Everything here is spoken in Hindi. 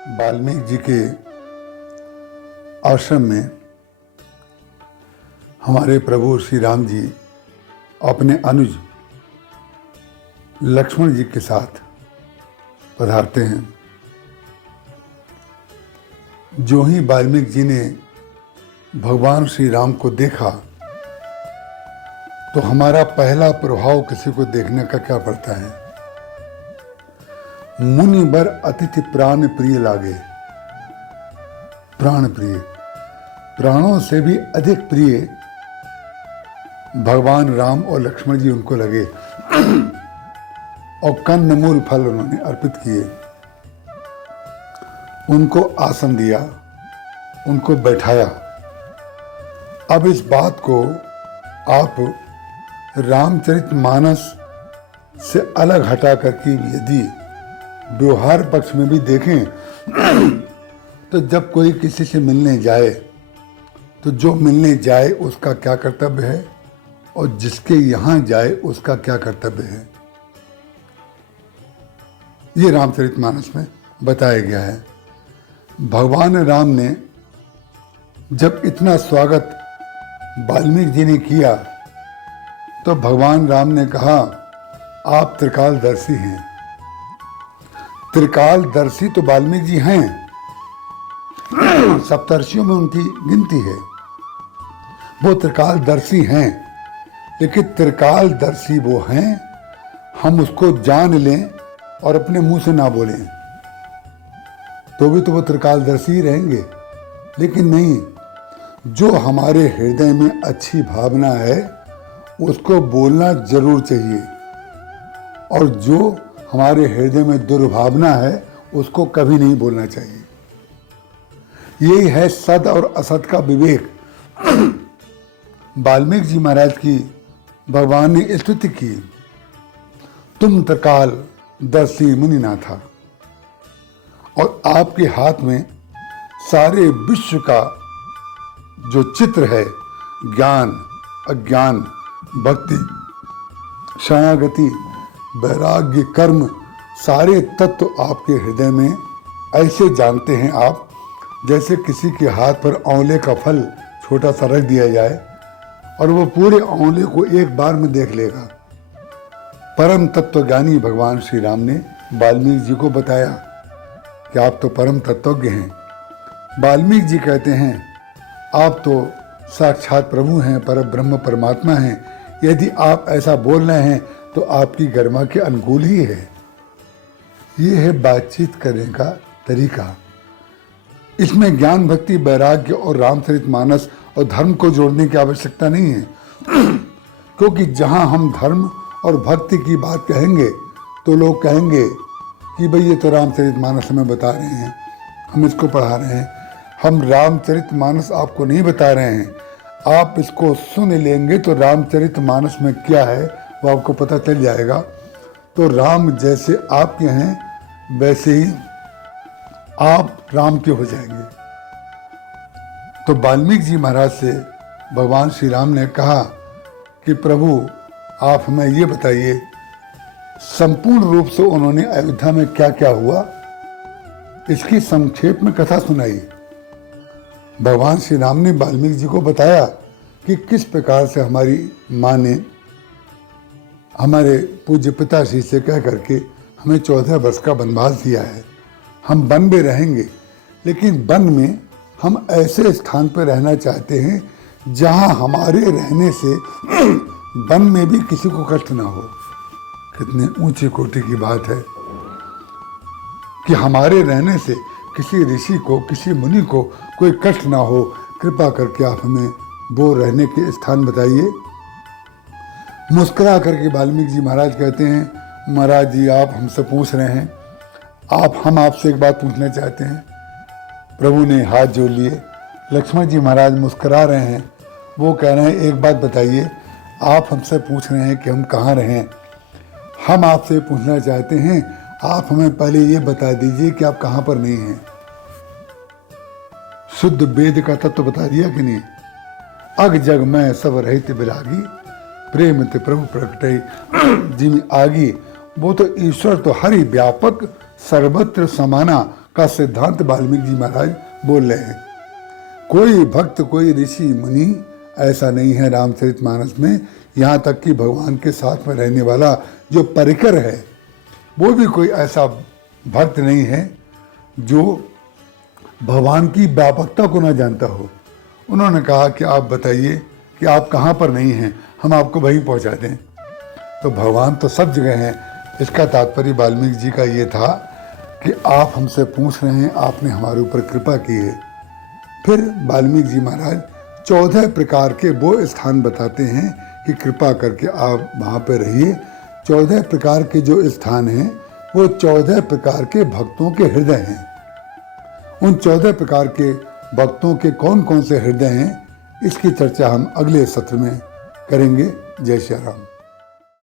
वाल्मीकि जी के आश्रम में हमारे प्रभु श्री राम जी अपने अनुज लक्ष्मण जी के साथ पधारते हैं। जो ही वाल्मीकि जी ने भगवान श्री राम को देखा तो हमारा पहला प्रभाव किसी को देखने का क्या पड़ता है? मुनि बर अतिथि प्राण प्रिय लागे। प्राण प्रिय, प्राणों से भी अधिक प्रिय भगवान राम और लक्ष्मण जी उनको लगे और कंदमूल फल उन्होंने अर्पित किए। उनको आसन दिया, उनको बैठाया। अब इस बात को आप रामचरितमानस से अलग हटा करके यदि व्यवहार पक्ष में भी देखें तो जब कोई किसी से मिलने जाए तो जो मिलने जाए उसका क्या कर्तव्य है और जिसके यहाँ जाए उसका क्या कर्तव्य है, ये रामचरितमानस में बताया गया है। भगवान राम ने जब इतना स्वागत वाल्मीकि जी ने किया तो भगवान राम ने कहा, आप त्रिकालदर्शी हैं। त्रिकालदर्शी तो वाल्मीकि जी हैं, सप्तर्षियों में उनकी गिनती है, वो त्रिकालदर्शी हैं। लेकिन त्रिकालदर्शी वो हैं, हम उसको जान लें और अपने मुंह से ना बोलें तो भी तो वो त्रिकालदर्शी ही रहेंगे। लेकिन नहीं, जो हमारे हृदय में अच्छी भावना है उसको बोलना जरूर चाहिए और जो हमारे हृदय में दुर्भावना है उसको कभी नहीं बोलना चाहिए। यही है सद और असत का विवेक। वाल्मीकि जी महाराज की भगवान ने स्तुति की, तुम त्रिकाल दर्शी मुनिनाथा, और आपके हाथ में सारे विश्व का जो चित्र है, ज्ञान, अज्ञान, भक्ति, शरणागति, वैराग्य, कर्म, सारे तत्व आपके हृदय में ऐसे जानते हैं आप जैसे किसी के हाथ पर आंवले का फल छोटा सा रख दिया जाए और वो पूरे आंवले को एक बार में देख लेगा। परम तत्वज्ञानी भगवान श्री राम ने वाल्मीकि जी को बताया कि आप तो परम तत्वज्ञ हैं। वाल्मीकि जी कहते हैं, आप तो साक्षात प्रभु हैं, पर ब्रह्म परमात्मा हैं। यदि आप ऐसा बोल रहे हैं तो आपकी गरिमा के अनुकूल ही है। ये है बातचीत करने का तरीका। इसमें ज्ञान, भक्ति, वैराग्य और रामचरितमानस और धर्म को जोड़ने की आवश्यकता नहीं है क्योंकि जहां हम धर्म और भक्ति की बात कहेंगे तो लोग कहेंगे कि भाई ये तो रामचरितमानस हमें बता रहे हैं, हम इसको पढ़ा रहे हैं। हम रामचरितमानस आपको नहीं बता रहे हैं, आप इसको सुन लेंगे तो रामचरितमानस में क्या है वो आपको पता चल जाएगा। तो राम जैसे आपके हैं वैसे ही आप राम के हो जाएंगे। तो वाल्मीकि जी महाराज से भगवान श्री राम ने कहा कि प्रभु आप हमें ये बताइए, संपूर्ण रूप से उन्होंने अयोध्या में क्या क्या हुआ इसकी संक्षेप में कथा सुनाई। भगवान श्री राम ने वाल्मीकि जी को बताया कि किस प्रकार से हमारी माँ ने हमारे पूज्य पिताश्री से कह करके हमें 14 वर्ष का वनवास दिया है। हम वन में रहेंगे, लेकिन वन में हम ऐसे स्थान पर रहना चाहते हैं जहाँ हमारे रहने से वन में भी किसी को कष्ट ना हो। कितने ऊंची कोटि की बात है कि हमारे रहने से किसी ऋषि को, किसी मुनि को कोई कष्ट ना हो। कृपा करके आप हमें वो रहने के स्थान बताइए। मुस्कुरा करके वाल्मीकि जी महाराज कहते हैं, महाराज जी आप हमसे पूछ रहे हैं, हम आपसे एक बात पूछना चाहते हैं। प्रभु ने हाथ जोड़ लिए। लक्ष्मण जी महाराज मुस्कुरा रहे हैं, वो कह रहे हैं एक बात बताइए, आप हमसे पूछ रहे हैं कि हम कहाँ रहें, हम आपसे पूछना चाहते हैं, आप हमें पहले ये बता दीजिए कि आप कहाँ पर नहीं हैं। शुद्ध वेद का तत्व बता दिया कि नहीं। अग जग में सब रहित विरागी, प्रेम ते प्रभु प्रकटई जिम आगी। वो तो ईश्वर तो हरि व्यापक सर्वत्र समाना का सिद्धांत वाल्मीकि जी महाराज बोल रहे हैं। कोई भक्त, कोई ऋषि मुनि ऐसा नहीं है रामचरितमानस में, यहाँ तक कि भगवान के साथ में रहने वाला जो परिकर है वो भी कोई ऐसा भक्त नहीं है जो भगवान की व्यापकता को ना जानता हो। उन्होंने कहा कि आप बताइए कि आप कहाँ पर नहीं हैं, हम आपको वहीं पहुँचा दें। तो भगवान तो सब जगह हैं। इसका तात्पर्य वाल्मीकि जी का ये था कि आप हमसे पूछ रहे हैं, आपने हमारे ऊपर कृपा की है। फिर वाल्मीकि जी महाराज 14 प्रकार के वो स्थान बताते हैं कि कृपा करके आप वहाँ पर रहिए। 14 प्रकार के जो स्थान हैं वो 14 प्रकार के भक्तों के हृदय हैं। उन 14 प्रकार के भक्तों के कौन कौन से हृदय हैं, इसकी चर्चा हम अगले सत्र में करेंगे। जय श्री राम।